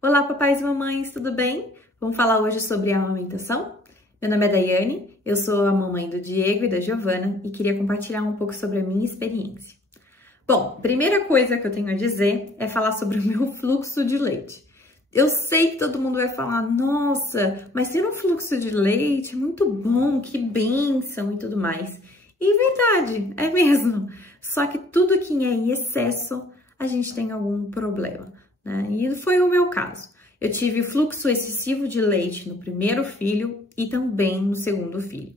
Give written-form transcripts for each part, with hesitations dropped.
Olá, papais e mamães, tudo bem? Vamos falar hoje sobre a amamentação? Meu nome é Daiane, eu sou a mamãe do Diego e da Giovana e queria compartilhar um pouco sobre a minha experiência. Bom, primeira coisa que eu tenho a dizer é falar sobre o meu fluxo de leite. Eu sei que todo mundo vai falar, nossa, mas ter um fluxo de leite é muito bom, que bênção e tudo mais. E verdade, é mesmo. Só que tudo que é em excesso, a gente tem algum problema, né? E foi o meu caso. Eu tive fluxo excessivo de leite no primeiro filho e também no segundo filho.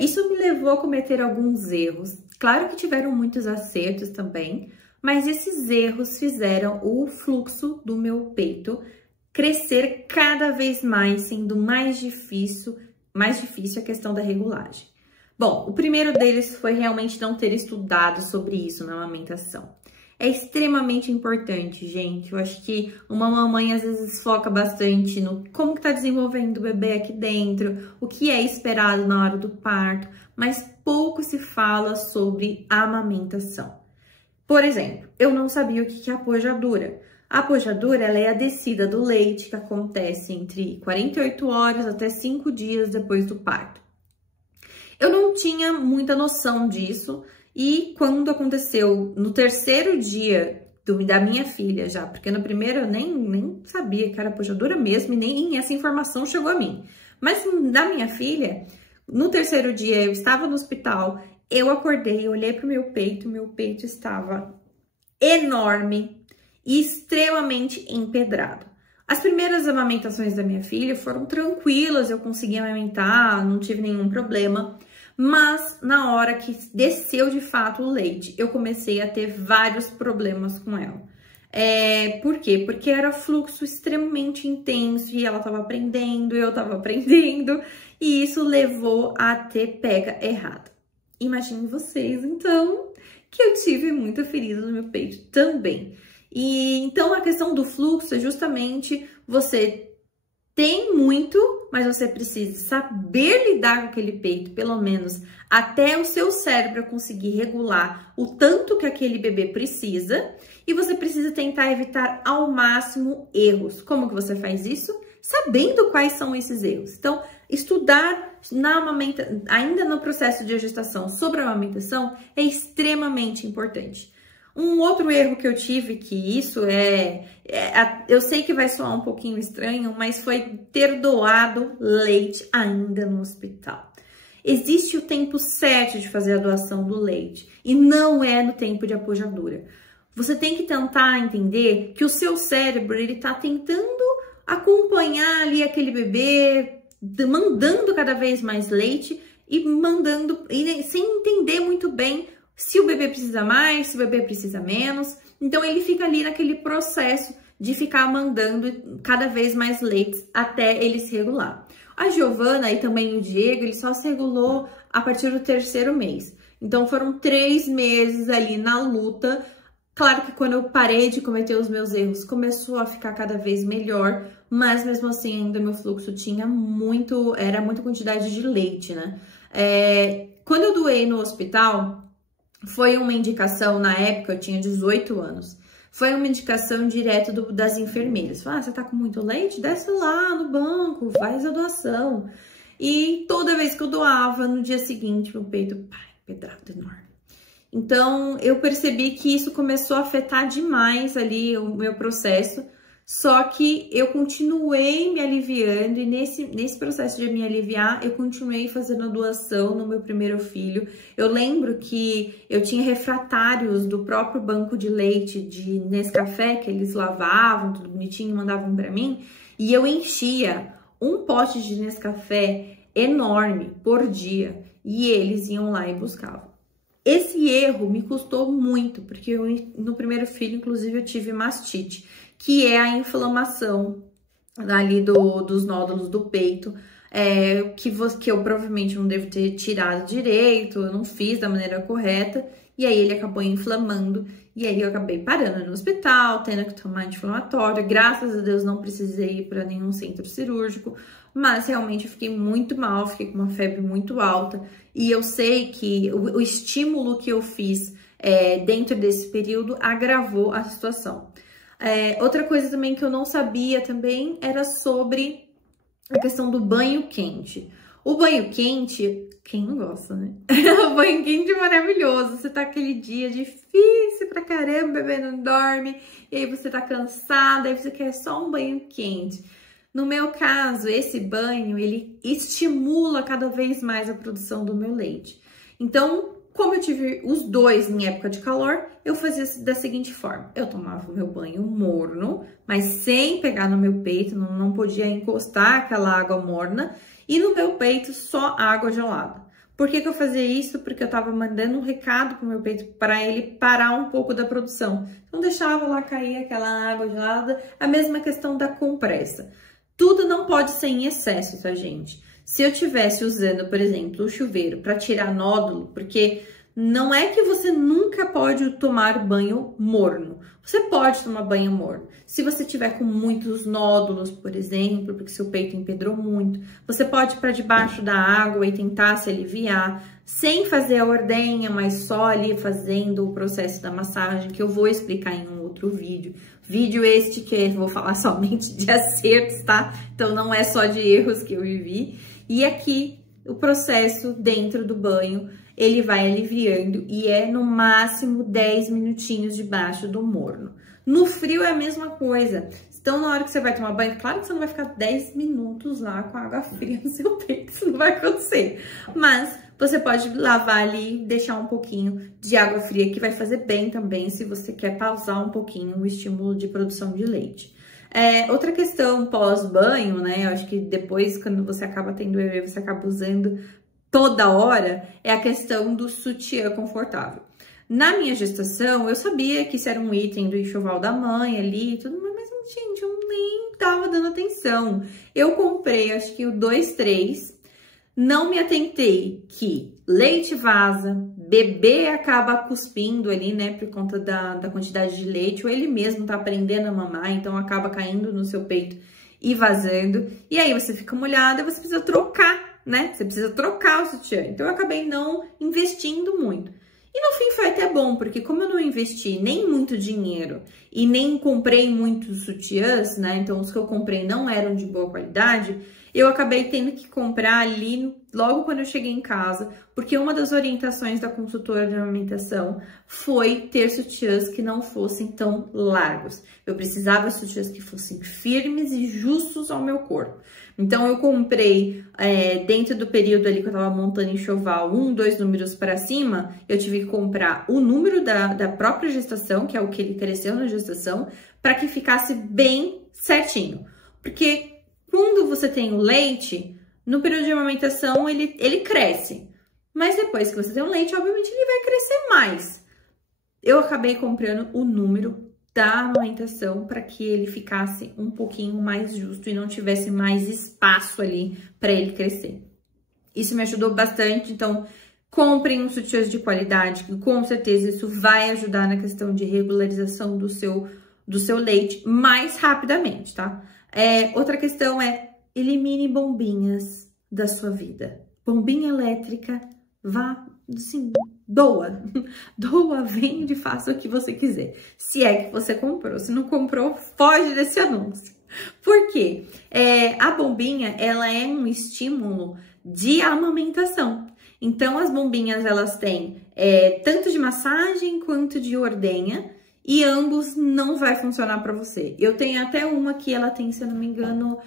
Isso me levou a cometer alguns erros. Claro que tiveram muitos acertos também, mas esses erros fizeram o fluxo do meu peito crescer cada vez mais, sendo mais difícil a questão da regulagem. Bom, o primeiro deles foi realmente não ter estudado sobre isso na amamentação. É extremamente importante, gente. Eu acho que uma mamãe às vezes foca bastante no como que tá desenvolvendo o bebê aqui dentro, o que é esperado na hora do parto, mas pouco se fala sobre a amamentação. Por exemplo, eu não sabia o que é apojadura. A apojadura, ela é a descida do leite que acontece entre 48 horas até 5 dias depois do parto. Eu não tinha muita noção disso e quando aconteceu no terceiro dia da minha filha já, porque no primeiro eu nem sabia que era apojadura mesmo e nem essa informação chegou a mim. Mas da minha filha, no terceiro dia eu estava no hospital, eu acordei, olhei para o meu peito estava enorme e extremamente empedrado. As primeiras amamentações da minha filha foram tranquilas, eu consegui amamentar, não tive nenhum problema. Mas na hora que desceu de fato o leite, eu comecei a ter vários problemas com ela. Por quê? Porque era fluxo extremamente intenso e ela estava aprendendo, eu estava aprendendo, e isso levou a ter pega errada. Imaginem vocês, então, que eu tive muita ferida no meu peito também. E então a questão do fluxo é justamente você tem muito, mas você precisa saber lidar com aquele peito, pelo menos até o seu cérebro conseguir regular o tanto que aquele bebê precisa, e você precisa tentar evitar ao máximo erros. Como que você faz isso? Sabendo quais são esses erros. Então, estudar ainda no processo de gestação sobre a amamentação é extremamente importante. Um outro erro que eu tive, que isso eu sei que vai soar um pouquinho estranho, mas foi ter doado leite ainda no hospital. Existe o tempo certo de fazer a doação do leite e não é no tempo de apojadura. Você tem que tentar entender que o seu cérebro, ele tá tentando acompanhar ali aquele bebê, mandando cada vez mais leite e sem entender muito bem se o bebê precisa mais, se o bebê precisa menos. Então, ele fica ali naquele processo de ficar mandando cada vez mais leites até ele se regular. A Giovana e também o Diego, ele só se regulou a partir do terceiro mês. Então, foram 3 meses ali na luta. Claro que quando eu parei de cometer os meus erros, começou a ficar cada vez melhor, mas mesmo assim ainda meu fluxo era muita quantidade de leite, né? Quando eu doei no hospital, foi uma indicação, na época eu tinha 18 anos, foi uma indicação direto das enfermeiras. Falaram, você tá com muito leite? Desce lá no banco, faz a doação. E toda vez que eu doava, no dia seguinte, meu peito, pedrado enorme. Então, eu percebi que isso começou a afetar demais ali o meu processo, só que eu continuei me aliviando e nesse processo de me aliviar, eu continuei fazendo a doação no meu primeiro filho. Eu lembro que eu tinha refratários do próprio banco de leite de Nescafé, que eles lavavam, tudo bonitinho, mandavam para mim, e eu enchia um pote de Nescafé enorme por dia, e eles iam lá e buscavam. Esse erro me custou muito, porque no primeiro filho, inclusive, eu tive mastite, que é a inflamação ali dos nódulos do peito, que eu provavelmente não devo ter tirado direito, eu não fiz da maneira correta, e aí ele acabou inflamando, e aí eu acabei parando no hospital, tendo que tomar anti-inflamatório. Graças a Deus não precisei ir para nenhum centro cirúrgico, mas realmente eu fiquei muito mal, fiquei com uma febre muito alta, e eu sei que o estímulo que eu fiz dentro desse período agravou a situação. Outra coisa também que eu não sabia também era sobre a questão do banho quente. O banho quente, quem não gosta, né? O banho quente é maravilhoso. Você tá aquele dia difícil pra caramba, o bebê não dorme, e aí você tá cansada, aí você quer só um banho quente. No meu caso, esse banho, ele estimula cada vez mais a produção do meu leite. Então, como eu tive os dois em época de calor, eu fazia da seguinte forma. Eu tomava o meu banho morno, mas sem pegar no meu peito, não podia encostar aquela água morna. E no meu peito, só água gelada. Por que eu fazia isso? Porque eu tava mandando um recado pro meu peito para ele parar um pouco da produção. Então, deixava lá cair aquela água gelada. A mesma questão da compressa. Tudo não pode ser em excesso, tá, gente? Se eu tivesse usando, por exemplo, o chuveiro para tirar nódulo, porque não é que você nunca pode tomar banho morno. Você pode tomar banho morno. Se você tiver com muitos nódulos, por exemplo, porque seu peito empedrou muito, você pode ir para debaixo da água e tentar se aliviar, sem fazer a ordenha, mas só ali fazendo o processo da massagem, que eu vou explicar em um outro vídeo. Vídeo este que eu vou falar somente de acertos, tá? Então não é só de erros que eu vivi. E aqui, o processo dentro do banho, ele vai aliviando e é no máximo 10 minutinhos debaixo do morno. No frio é a mesma coisa. Então, na hora que você vai tomar banho, claro que você não vai ficar 10 minutos lá com água fria no seu peito, isso não vai acontecer. Mas você pode lavar ali e deixar um pouquinho de água fria, que vai fazer bem também se você quer pausar um pouquinho o estímulo de produção de leite. Outra questão pós-banho, né? Eu acho que depois, quando você acaba tendo bebê, você acaba usando toda hora, é a questão do sutiã confortável. Na minha gestação, eu sabia que isso era um item do enxoval da mãe ali e tudo, mas, gente, eu nem tava dando atenção. Eu comprei, acho que o 2, 3, não me atentei que leite vaza, bebê acaba cuspindo ali, né, por conta da quantidade de leite, ou ele mesmo tá aprendendo a mamar, então acaba caindo no seu peito e vazando. E aí você fica molhada e você precisa trocar, né? Você precisa trocar o sutiã. Então eu acabei não investindo muito. E no fim foi até bom, porque como eu não investi nem muito dinheiro e nem comprei muitos sutiãs, né? Então os que eu comprei não eram de boa qualidade, eu acabei tendo que comprar ali logo quando eu cheguei em casa, porque uma das orientações da consultora de amamentação foi ter sutiãs que não fossem tão largos. Eu precisava de sutiãs que fossem firmes e justos ao meu corpo. Então, eu comprei, dentro do período ali que eu tava montando enxoval, 1, 2 números para cima, eu tive que comprar o número da própria gestação, que é o que ele cresceu na gestação, para que ficasse bem certinho. Porque quando você tem o leite, no período de amamentação, ele cresce. Mas depois que você tem o leite, obviamente, ele vai crescer mais. Eu acabei comprando o número da amamentação para que ele ficasse um pouquinho mais justo e não tivesse mais espaço ali para ele crescer. Isso me ajudou bastante, então comprem uns sutiãs de qualidade, que com certeza isso vai ajudar na questão de regularização do seu leite mais rapidamente, tá? Outra questão é elimine bombinhas da sua vida. Bombinha elétrica, vá, assim, doa, vende, faça o que você quiser. Se é que você comprou, se não comprou, foge desse anúncio. Por quê? A bombinha, ela é um estímulo de amamentação. Então, as bombinhas, elas têm tanto de massagem quanto de ordenha, e ambos não vai funcionar para você. Eu tenho até uma que ela tem, se eu não me engano,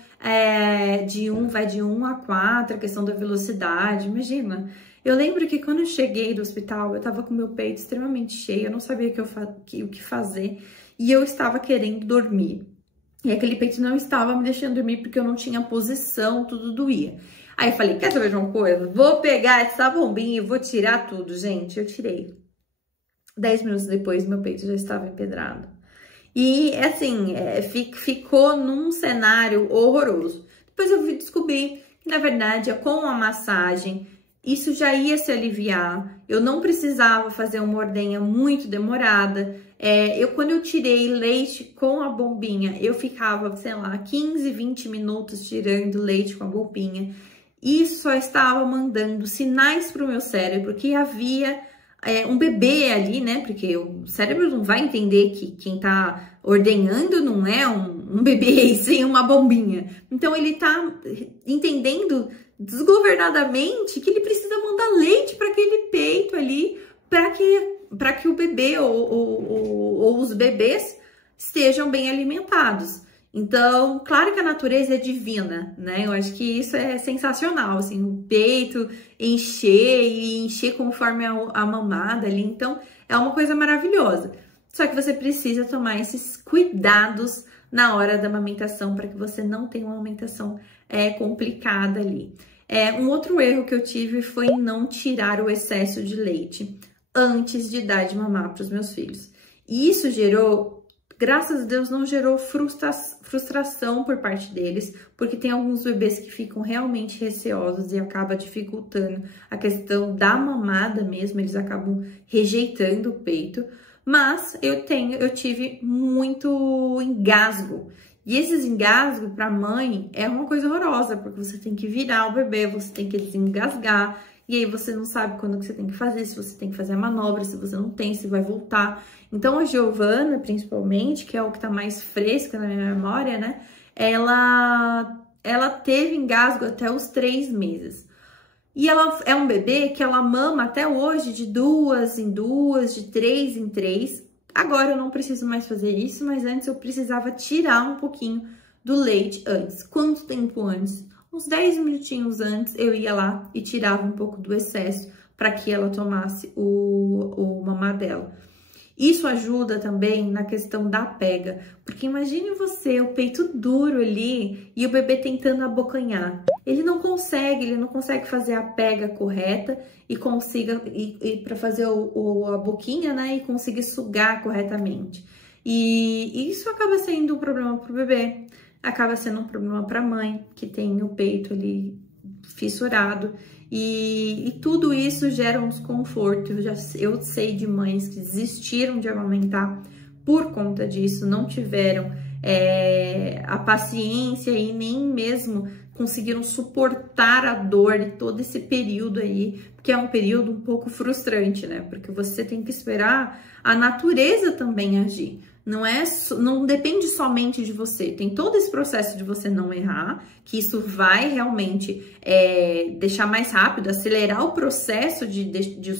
vai de 1 a 4, a questão da velocidade, imagina. Eu lembro que quando eu cheguei do hospital, eu tava com meu peito extremamente cheio, eu não sabia o que fazer, e eu estava querendo dormir. E aquele peito não estava me deixando dormir porque eu não tinha posição, tudo doía. Aí eu falei, quer saber de uma coisa? Vou pegar essa bombinha e vou tirar tudo, gente. Eu tirei. 10 minutos depois, meu peito já estava empedrado. E, assim, ficou num cenário horroroso. Depois eu descobri que, na verdade, com a massagem, isso já ia se aliviar. Eu não precisava fazer uma ordenha muito demorada. Quando eu tirei leite com a bombinha, eu ficava, sei lá, 15, 20 minutos tirando leite com a bombinha. Isso só estava mandando sinais para o meu cérebro que havia um bebê ali, né? Porque o cérebro não vai entender que quem tá ordenhando não é um bebê e sim uma bombinha. Então ele tá entendendo desgovernadamente que ele precisa mandar leite para aquele peito ali, para que o bebê ou os bebês estejam bem alimentados. Então, claro que a natureza é divina, né? Eu acho que isso é sensacional, assim, o peito encher conforme a mamada ali. Então, é uma coisa maravilhosa. Só que você precisa tomar esses cuidados na hora da amamentação para que você não tenha uma amamentação complicada ali. Um outro erro que eu tive foi em não tirar o excesso de leite antes de dar de mamar para os meus filhos. E isso gerou, graças a Deus, não gerou frustração por parte deles, porque tem alguns bebês que ficam realmente receosos e acaba dificultando a questão da mamada mesmo, eles acabam rejeitando o peito. Mas eu tive muito engasgo. E esses engasgos para a mãe é uma coisa horrorosa, porque você tem que virar o bebê, você tem que desengasgar, e aí você não sabe quando que você tem que fazer, se você tem que fazer a manobra, se você não tem, se vai voltar. Então a Giovana, principalmente, que é o que tá mais fresca na minha memória, né? Ela teve engasgo até os 3 meses. E ela é um bebê que ela mama até hoje de 2 em 2, de 3 em 3. Agora eu não preciso mais fazer isso, mas antes eu precisava tirar um pouquinho do leite antes. Quanto tempo antes? Uns 10 minutinhos antes eu ia lá e tirava um pouco do excesso para que ela tomasse o mamar dela. Isso ajuda também na questão da pega, porque imagine você, o peito duro ali e o bebê tentando abocanhar. Ele não consegue fazer a pega correta e para fazer a boquinha, né, e conseguir sugar corretamente. E isso acaba sendo um problema para o bebê, acaba sendo um problema para a mãe, que tem o peito ali fissurado. E tudo isso gera um desconforto. Eu sei de mães que desistiram de amamentar por conta disso, não tiveram a paciência e nem mesmo conseguiram suportar a dor de todo esse período aí, que é um período um pouco frustrante, né? Porque você tem que esperar a natureza também agir. Não depende somente de você, tem todo esse processo de você não errar, que isso vai realmente deixar mais rápido, acelerar o processo de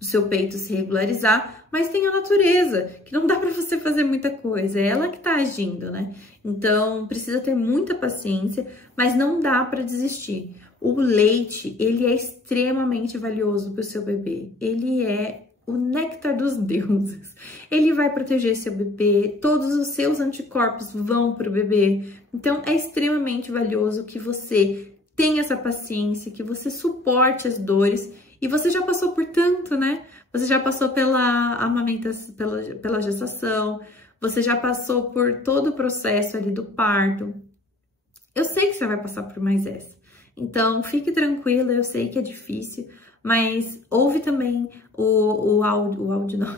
o seu peito se regularizar, mas tem a natureza, que não dá para você fazer muita coisa, é ela que tá agindo, né? Então, precisa ter muita paciência, mas não dá para desistir. O leite, ele é extremamente valioso para o seu bebê, ele é o néctar dos deuses. Ele vai proteger seu bebê, todos os seus anticorpos vão para o bebê. Então, é extremamente valioso que você tenha essa paciência, que você suporte as dores. E você já passou por tanto, né? Você já passou pela amamentação, pela gestação, você já passou por todo o processo ali do parto. Eu sei que você vai passar por mais essa. Então, fique tranquila, eu sei que é difícil, mas ouve também o áudio não.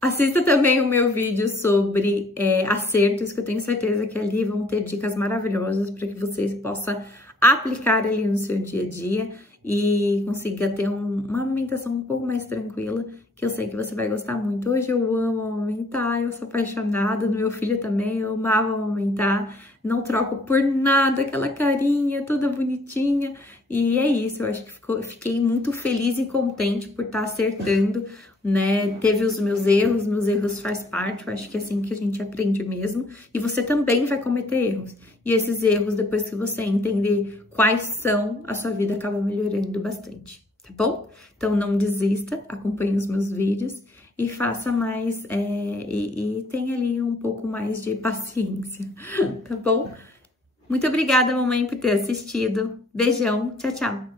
Assista também o meu vídeo sobre acertos, que eu tenho certeza que ali vão ter dicas maravilhosas para que vocês possam aplicar ali no seu dia a dia e consiga ter uma amamentação um pouco mais tranquila, que eu sei que você vai gostar muito. Hoje eu amo amamentar, eu sou apaixonada, no meu filho também, eu amava amamentar, não troco por nada aquela carinha toda bonitinha. E é isso, eu acho que fiquei muito feliz e contente por estar acertando, né? Teve os meus erros faz parte, eu acho que é assim que a gente aprende mesmo. E você também vai cometer erros. E esses erros, depois que você entender quais são, a sua vida acaba melhorando bastante, tá bom? Então não desista, acompanhe os meus vídeos e faça mais, e tenha ali um pouco mais de paciência, tá bom? Muito obrigada, mamãe, por ter assistido. Beijão, tchau, tchau!